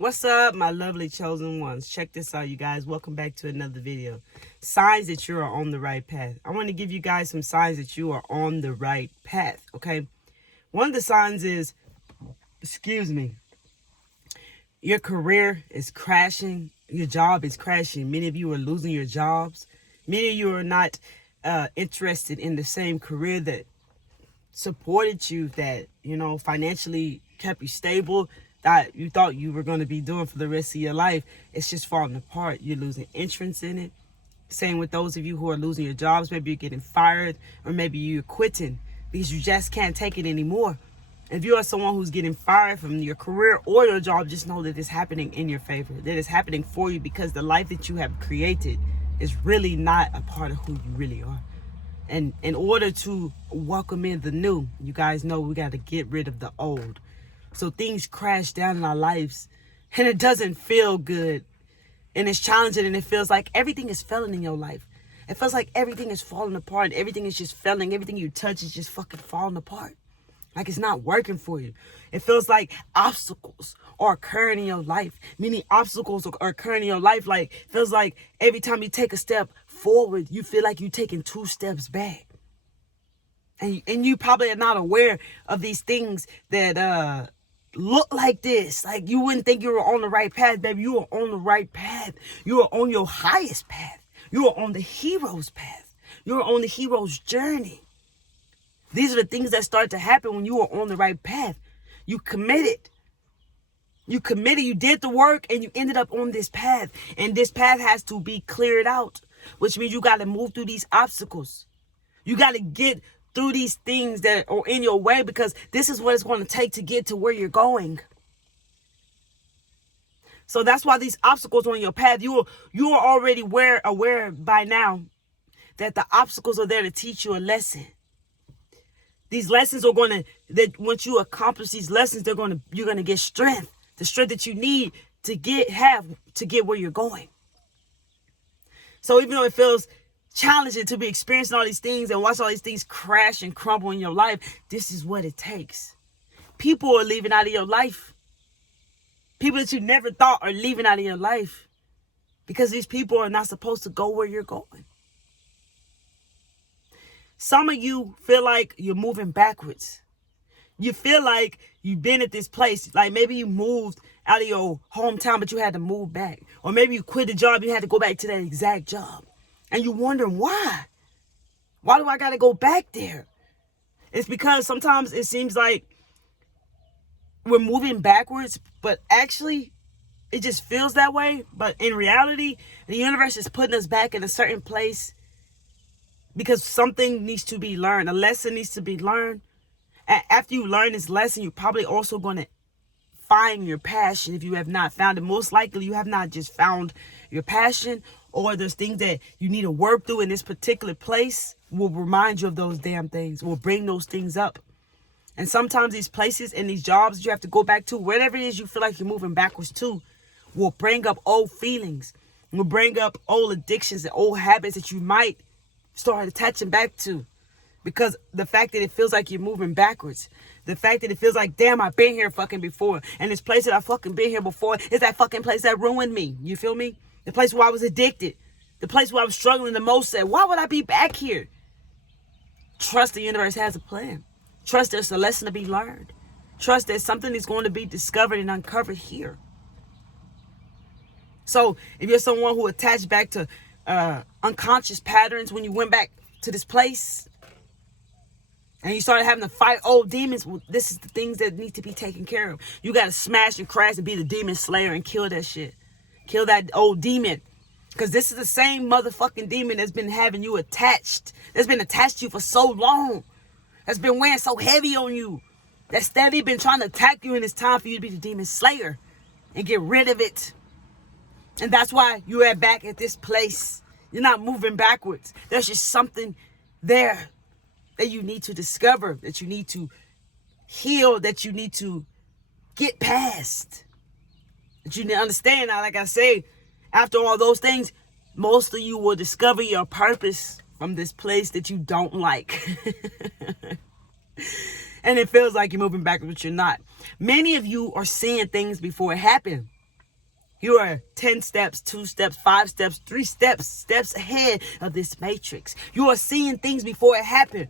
What's up, my lovely chosen ones? Check this out, you guys. Welcome back to another video. Signs that you are on the right path. I want to give you guys some signs that you are on the right path, okay? One of the signs is, your career is crashing. Your job is crashing. Many of you are losing your jobs. Many of you are not interested in the same career that supported you, that, financially kept you stable, that you thought you were going to be doing for the rest of your life. It's just falling apart. You're losing interest in it. Same with those of you who are losing your jobs. Maybe you're getting fired, or maybe you're quitting because you just can't take it anymore. If you are someone who's getting fired from your career or your job, just know that it's happening in your favor. That it's happening for you, because the life that you have created is really not a part of who you really are. And in order to welcome in the new, you guys know we got to get rid of the old. So things crash down in our lives, and it doesn't feel good. And it's challenging, and it feels like everything is failing in your life. It feels like everything is falling apart. Everything is just failing. Everything you touch is just fucking falling apart. Like it's not working for you. It feels like obstacles are occurring in your life. Many obstacles are occurring in your life. Like, it feels like every time you take a step forward, you feel like you're taking 2 steps back. And you probably are not aware of these things that look like this. Like, you wouldn't think you were on the right path, baby. You are on the right path. You are on your highest path. You are on the hero's path. You are on the hero's journey. These are the things that start to happen when you are on the right path. You committed. You did the work, and you ended up on this path. And this path has to be cleared out, which means you got to move through these obstacles. You got to get through these things that are in your way, because this is what it's going to take to get to where you're going. So that's why these obstacles on your path, you are already aware by now that the obstacles are there to teach you a lesson. These lessons are that once you accomplish these lessons, you're going to get strength, the strength that you need to get where you're going. So even though it feels challenging to be experiencing all these things and watch all these things crash and crumble in your life, this is what it takes. People are leaving out of your life. People that you never thought are leaving out of your life, because these people are not supposed to go where you're going. Some of you feel like you're moving backwards. You feel like you've been at this place. Like maybe you moved out of your hometown, but you had to move back. Or maybe you quit the job, you had to go back to that exact job. And you're wondering why? Why do I got to go back there? It's because sometimes it seems like we're moving backwards, but actually it just feels that way. But in reality, the universe is putting us back in a certain place because something needs to be learned. A lesson needs to be learned. And after you learn this lesson, you're probably also going to find your passion. If you have not found it, most likely you have not just found your passion, or there's things that you need to work through in this particular place will remind you of those damn things, will bring those things up. And sometimes these places and these jobs that you have to go back to, whatever it is you feel like you're moving backwards to, will bring up old feelings, will bring up old addictions and old habits that you might start attaching back to. Because the fact that it feels like you're moving backwards, the fact that it feels like, damn, I've been here fucking before, and this place that I fucking been here before is that fucking place that ruined me. You feel me? The place where I was addicted, the place where I was struggling the most at. Why would I be back here? Trust the universe has a plan. Trust there's a lesson to be learned. Trust that something is going to be discovered and uncovered here. So if you're someone who attached back to unconscious patterns when you went back to this place, and you started having to fight old demons, well, this is the things that need to be taken care of. You got to smash and crash and be the demon slayer and kill that shit. Kill that old demon. Because this is the same motherfucking demon that's been having you attached. That's been attached to you for so long. That's been weighing so heavy on you. That's steadily been trying to attack you, and it's time for you to be the demon slayer and get rid of it. And that's why you are back at this place. You're not moving backwards. There's just something there that you need to discover, that you need to heal, that you need to get past. That you need to understand. Now, like I say, after all those things, most of you will discover your purpose from this place that you don't like. And it feels like you're moving backwards, but you're not. Many of you are seeing things before it happened. You are 10 steps, 2 steps, 5 steps, 3 steps ahead of this matrix. You are seeing things before it happened.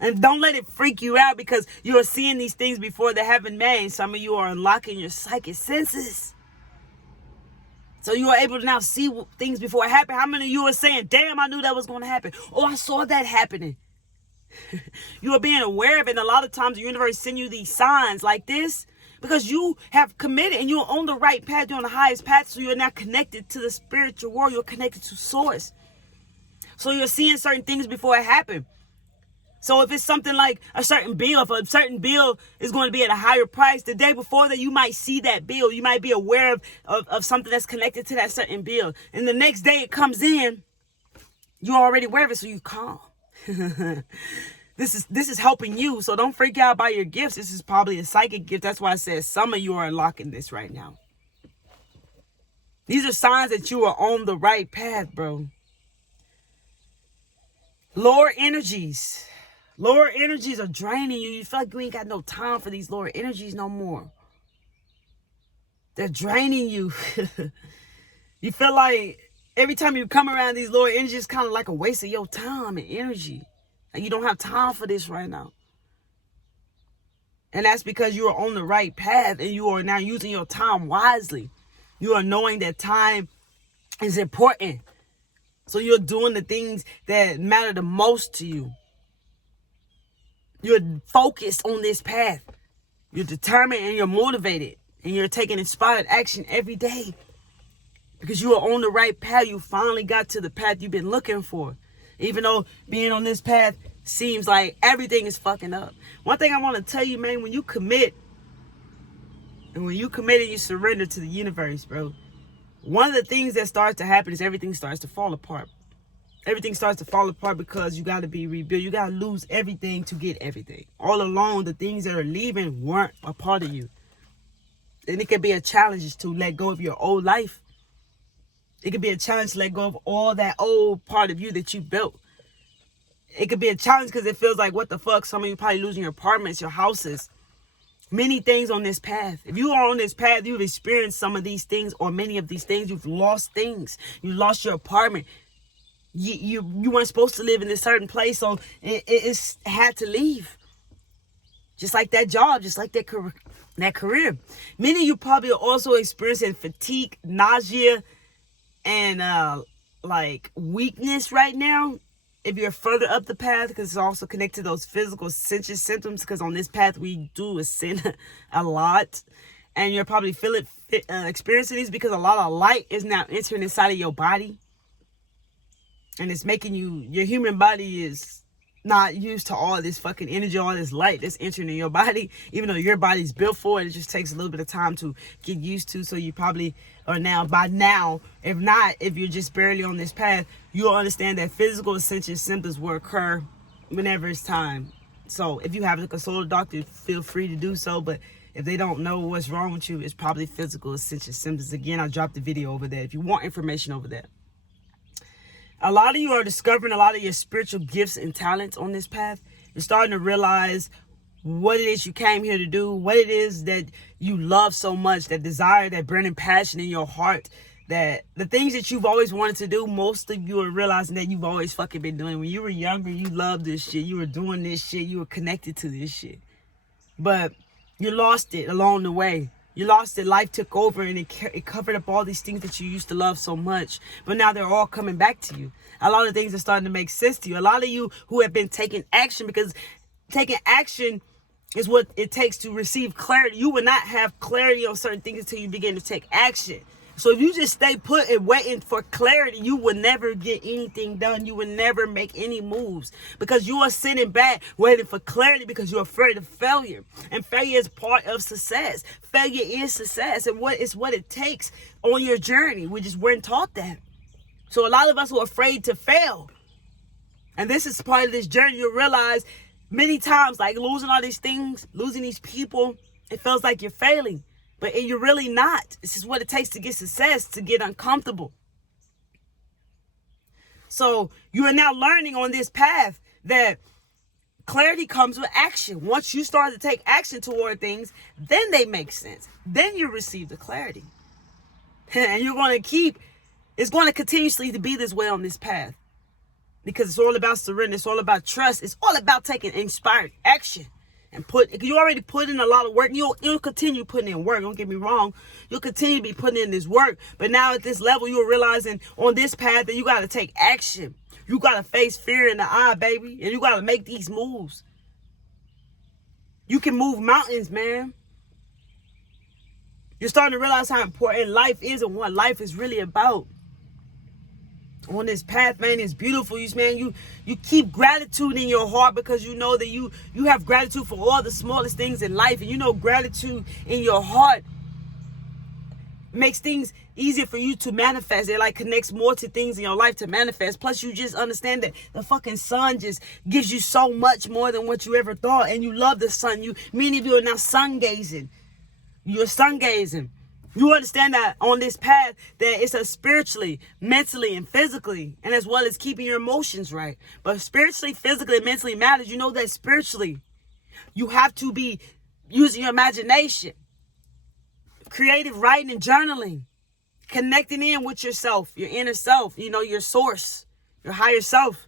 And don't let it freak you out because you are seeing these things before they happen made. Some of you are unlocking your psychic senses. So you are able to now see things before it happened. How many of you are saying, damn, I knew that was going to happen. Oh, I saw that happening. You are being aware of it. And a lot of times the universe sends you these signs like this because you have committed and you're on the right path. You're on the highest path. So you're now connected to the spiritual world. You're connected to source. So you're seeing certain things before it happened. So if it's something like a certain bill, if a certain bill is going to be at a higher price, the day before that, you might see that bill. You might be aware of something that's connected to that certain bill. And the next day it comes in, you're already aware of it, so you calm. This is helping you. So don't freak out by your gifts. This is probably a psychic gift. That's why I said some of you are unlocking this right now. These are signs that you are on the right path, bro. Lower energies. Lower energies are draining you. You feel like you ain't got no time for these lower energies no more. They're draining you. You feel like every time you come around these lower energies, it's kind of like a waste of your time and energy. Like you don't have time for this right now. And that's because you are on the right path and you are now using your time wisely. You are knowing that time is important. So you're doing the things that matter the most to you. You're focused on this path. You're determined and you're motivated. And you're taking inspired action every day. Because you are on the right path. You finally got to the path you've been looking for. Even though being on this path seems like everything is fucking up. One thing I want to tell you, man, when you commit, and when you commit and you surrender to the universe, bro, one of the things that starts to happen is everything starts to fall apart. Everything starts to fall apart because you got to be rebuilt. You got to lose everything to get everything. All along, the things that are leaving weren't a part of you. And it can be a challenge to let go of your old life. It could be a challenge to let go of all that old part of you that you built. It could be a challenge because it feels like, what the fuck? Some of you probably losing your apartments, your houses. Many things on this path. If you are on this path, you've experienced some of these things or many of these things. You've lost things. You lost your apartment. You weren't supposed to live in a certain place, so it's had to leave. Just like that job, just like that career. Many of you probably are also experiencing fatigue, nausea, and like weakness right now. If you're further up the path, because it's also connected to those physical sensuous symptoms, because on this path we do ascend a lot. And you're probably experiencing these because a lot of light is now entering inside of your body. And it's making your human body is not used to all this fucking energy, all this light that's entering in your body. Even though your body's built for it, it just takes a little bit of time to get used to. So you probably are by now, if not, if you're just barely on this path, you'll understand that physical essential symptoms will occur whenever it's time. So if you have to consult a doctor, feel free to do so. But if they don't know what's wrong with you, it's probably physical essential symptoms. Again, I dropped the video over there if you want information over there. A lot of you are discovering a lot of your spiritual gifts and talents on this path. You're starting to realize what it is you came here to do, what it is that you love so much, that desire, that burning passion in your heart, that the things that you've always wanted to do, most of you are realizing that you've always fucking been doing. When you were younger, you loved this shit. You were doing this shit. You were connected to this shit. But you lost it along the way. You lost it. Life took over and it covered up all these things that you used to love so much. But now they're all coming back to you. A lot of things are starting to make sense to you. A lot of you who have been taking action, because taking action is what it takes to receive clarity. You will not have clarity on certain things until you begin to take action. So if you just stay put and waiting for clarity, you will never get anything done. You will never make any moves because you are sitting back waiting for clarity because you're afraid of failure. And failure is part of success. Failure is success, and what it takes on your journey. We just weren't taught that. So a lot of us were afraid to fail. And this is part of this journey. You'll realize many times, like losing all these things, losing these people, it feels like you're failing. But you're really not. This is what it takes to get success, to get uncomfortable. So you are now learning on this path that clarity comes with action. Once you start to take action toward things, then they make sense. Then you receive the clarity. And it's going to continuously to be this way on this path. Because it's all about surrender. It's all about trust. It's all about taking inspired action. And you already put in a lot of work. You'll continue putting in work. Don't get me wrong. You'll continue to be putting in this work. But now at this level, you're realizing on this path that you got to take action. You got to face fear in the eye, baby. And you got to make these moves. You can move mountains, man. You're starting to realize how important life is and what life is really about. On this path, man, it's beautiful. You keep gratitude in your heart because you know that you have gratitude for all the smallest things in life. And you know gratitude in your heart makes things easier for you to manifest. It like connects more to things in your life to manifest. Plus, you just understand that the fucking sun just gives you so much more than what you ever thought. And you love the sun. Many of you are now sun gazing. You're sun gazing. You understand that on this path that it's a spiritually, mentally, and physically, and as well as keeping your emotions right. But spiritually, physically, and mentally matters. You know that spiritually, you have to be using your imagination, creative writing and journaling, connecting in with yourself, your inner self, your source, your higher self.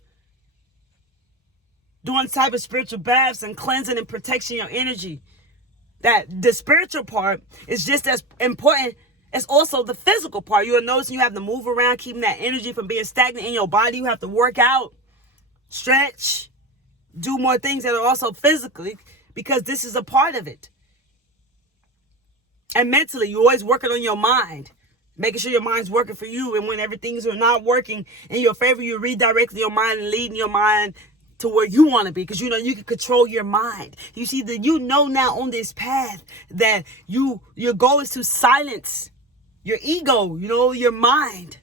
Doing type of spiritual baths and cleansing and protecting your energy. That the spiritual part is just as important as also the physical part. You'll notice you have to move around, keeping that energy from being stagnant in your body. You have to work out, stretch, do more things that are also physically, because this is a part of it. And mentally, you're always working on your mind, making sure your mind's working for you. And when everything's not working in your favor, you're redirecting your mind and leading your mind to where you want to be, because you can control your mind. You see that now on this path that your goal is to silence your ego, your mind.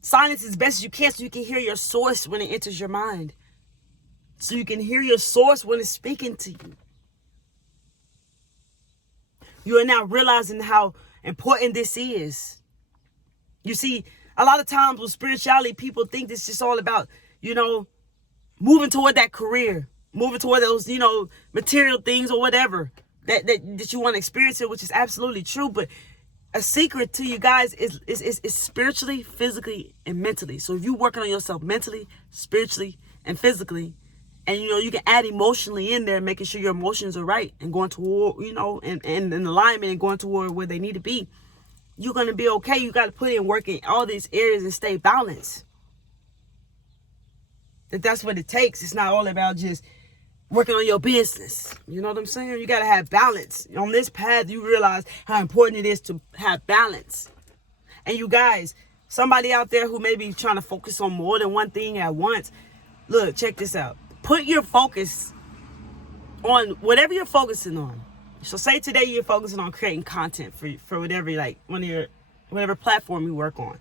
Silence as best as you can so you can hear your source when it enters your mind. So you can hear your source when it's speaking to you. You are now realizing how important this is. You see, a lot of times with spirituality, people think it's just all about, moving toward that career, moving toward those, material things or whatever that you want to experience it, which is absolutely true. But a secret to you guys is spiritually, physically, and mentally. So if you're working on yourself mentally, spiritually, and physically, and you can add emotionally in there, making sure your emotions are right and going toward, and in alignment and going toward where they need to be, you're going to be okay. You got to put in work in all these areas and stay balanced. That's what it takes. It's not all about just working on your business. You know what I'm saying? You got to have balance. On this path, you realize how important it is to have balance. And you guys, somebody out there who may be trying to focus on more than one thing at once, look, check this out. Put your focus on whatever you're focusing on. So say today you're focusing on creating content for whatever, whatever platform you work on.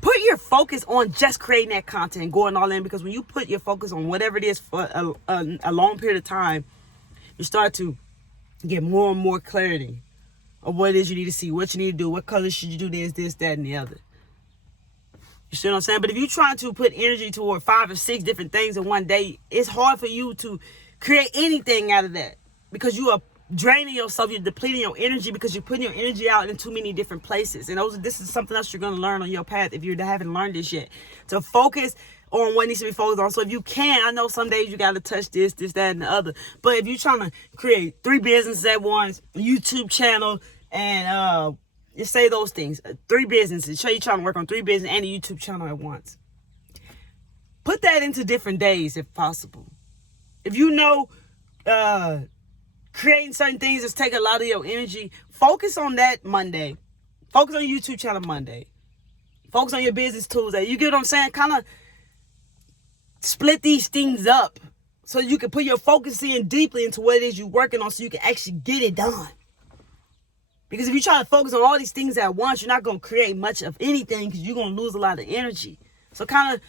Put your focus on just creating that content and going all in, because when you put your focus on whatever it is for a long period of time, you start to get more and more clarity of what it is you need to see, what you need to do, what colors should you do, this, that, and the other. You see what I'm saying? But if you're trying to put energy toward 5 or 6 different things in one day, it's hard for you to create anything out of that, because you are draining yourself, you're depleting your energy, because you're putting your energy out in too many different places. And this is something else you're going to learn on your path if you haven't learned this yet. To focus on what needs to be focused on. So if you can, I know some days you got to touch this, that, and the other. But if you're trying to create 3 businesses at once, YouTube channel, and just say those things, 3 businesses, show you're trying to work on 3 businesses and a YouTube channel at once. Put that into different days if possible. If creating certain things that's take a lot of your energy, focus on that Monday. Focus on your YouTube channel Monday. Focus on your business Tuesday. You get what I'm saying? Kind of split these things up so you can put your focus in deeply into what it is you're working on, so you can actually get it done. Because if you try to focus on all these things at once, you're not going to create much of anything, because you're going to lose a lot of energy. So kind of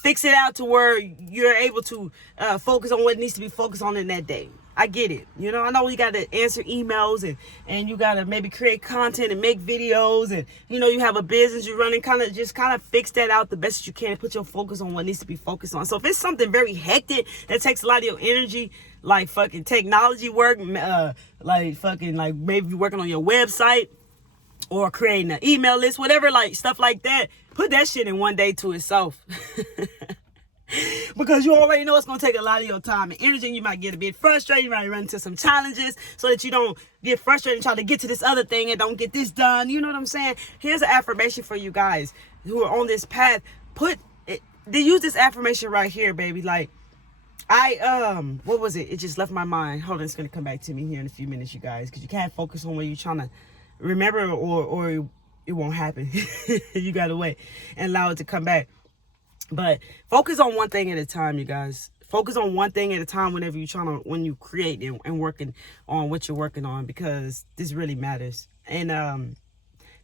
fix it out to where you're able to focus on what needs to be focused on in that day. I get it. I know you got to answer emails and you got to maybe create content and make videos, and, you have a business you're running. Kind of fix that out the best you can and put your focus on what needs to be focused on. So if it's something very hectic that takes a lot of your energy, like fucking technology work, like maybe you're working on your website, or creating an email list, whatever, like stuff like that. Put that shit in one day to itself. Because you already know it's going to take a lot of your time and energy. And you might get a bit frustrated. You might run into some challenges so that you don't get frustrated and try to get to this other thing and don't get this done. You know what I'm saying? Here's an affirmation for you guys who are on this path. They use this affirmation right here, baby. Like, what was it? It just left my mind. Hold on, it's going to come back to me here in a few minutes, you guys. Because you can't focus on what you're trying to remember or it won't happen. You got to wait and allow it to come back. But focus on one thing at a time, you guys. Focus on one thing at a time when you create and working on what you're working on, because this really matters. And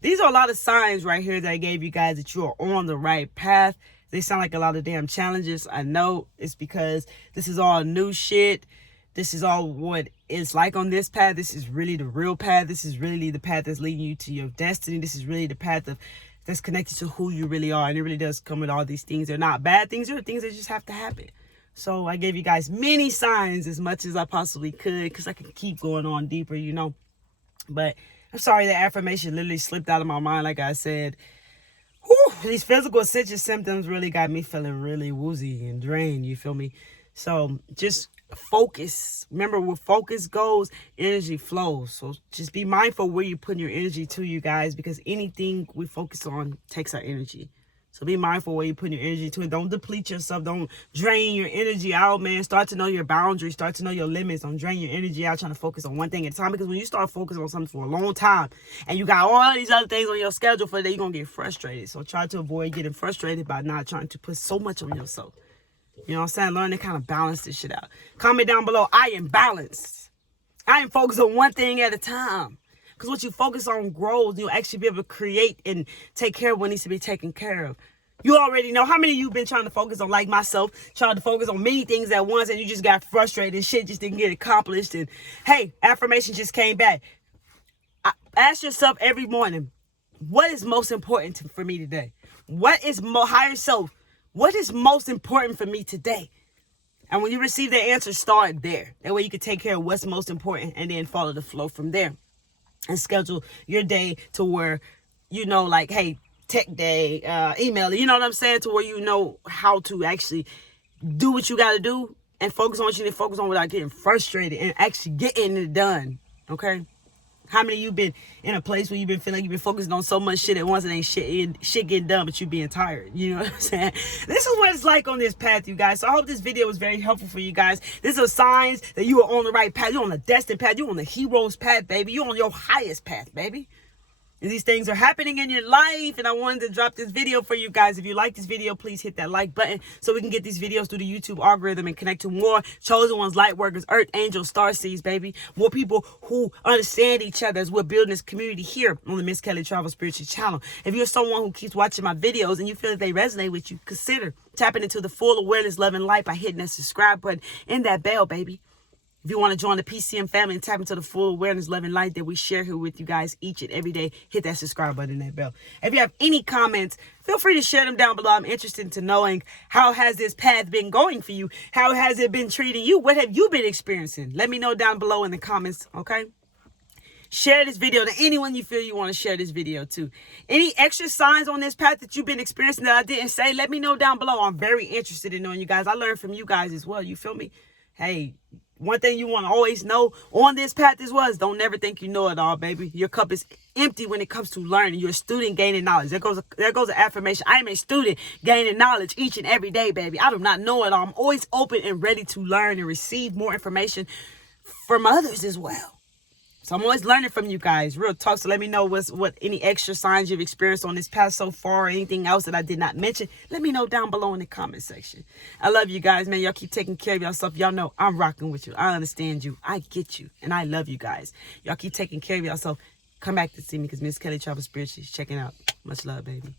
these are a lot of signs right here that I gave you guys that you are on the right path. They sound like a lot of damn challenges. I know it's because this is all new shit. This is all what it's like on this path. This is really the real path. This is really the path that's leading you to your destiny. This is really the path that's connected to who you really are. And it really does come with all these things. They're not bad things. They're things that just have to happen. So I gave you guys many signs, as much as I possibly could, because I can keep going on deeper, you know. But I'm sorry, the affirmation literally slipped out of my mind, like I said. Whew, these physical symptoms really got me feeling really woozy and drained, you feel me? So just focus. Remember, where focus goes, energy flows. So just be mindful where you're putting your energy to, you guys, because anything we focus on takes our energy. So be mindful where you're putting your energy to, and don't deplete yourself. Don't drain your energy out, man. Start to know your boundaries. Start to know your limits. Don't drain your energy out trying to focus on one thing at a time, because when you start focusing on something for a long time and you got all these other things on your schedule for the day, you're going to get frustrated. So try to avoid getting frustrated by not trying to put so much on yourself. You know what I'm saying? Learn to kind of balance this shit out. Comment down below, I am balanced. I am focused on one thing at a time. Because what you focus on grows. You'll actually be able to create and take care of what needs to be taken care of. You already know how many of you been trying to focus on, like myself, trying to focus on many things at once, and you just got frustrated and shit just didn't get accomplished. And hey, affirmation just came back. Ask yourself every morning, what is most important for me today? What is higher self? What is most important for me today? And when you receive the answer, start there. That way you can take care of what's most important and then follow the flow from there. And schedule your day to where, you know, like, hey, tech day, email, you know what I'm saying? To where you know how to actually do what you got to do and focus on what you need to focus on without getting frustrated and actually getting it done. Okay? How many of you been in a place where you've been feeling like you've been focusing on so much shit at once and ain't shit getting done, but you being tired? You know what I'm saying? This is what it's like on this path, you guys. So I hope this video was very helpful for you guys. These are signs that you are on the right path. You're on the destined path. You're on the hero's path, baby. You're on your highest path, baby. And these things are happening in your life, and I wanted to drop this video for you guys. If you like this video, please hit that like button so we can get these videos through the YouTube algorithm and connect to more chosen ones, light workers, earth angels, star seeds, baby. More people who understand each other as we're building this community here on the Miss Kelly Travel Spiritual channel. If you're someone who keeps watching my videos and you feel that they resonate with you, consider tapping into the full awareness, love, and light by hitting that subscribe button and that bell, baby. If you want to join the PCM family and tap into the full awareness, love, and light that we share here with you guys each and every day, hit that subscribe button and that bell. If you have any comments, feel free to share them down below. I'm interested in knowing, how has this path been going for you? How has it been treating you? What have you been experiencing? Let me know down below in the comments, okay? Share this video to anyone you feel you want to share this video to. Any extra signs on this path that you've been experiencing that I didn't say, let me know down below. I'm very interested in knowing you guys. I learned from you guys as well. You feel me? Hey, one thing you want to always know on this path as well is don't never think you know it all, baby. Your cup is empty when it comes to learning. You're a student gaining knowledge. There goes an affirmation. I am a student gaining knowledge each and every day, baby. I do not know it all. I'm always open and ready to learn and receive more information from others as well. So I'm always learning from you guys. Real talk. So let me know what any extra signs you've experienced on this path so far, or anything else that I did not mention. Let me know down below in the comment section. I love you guys, man. Y'all keep taking care of yourself. Y'all know I'm rocking with you. I understand you. I get you. And I love you guys. Y'all keep taking care of yourself. Come back to see me because Miss Kelly Travel Spiritual is checking out. Much love, baby.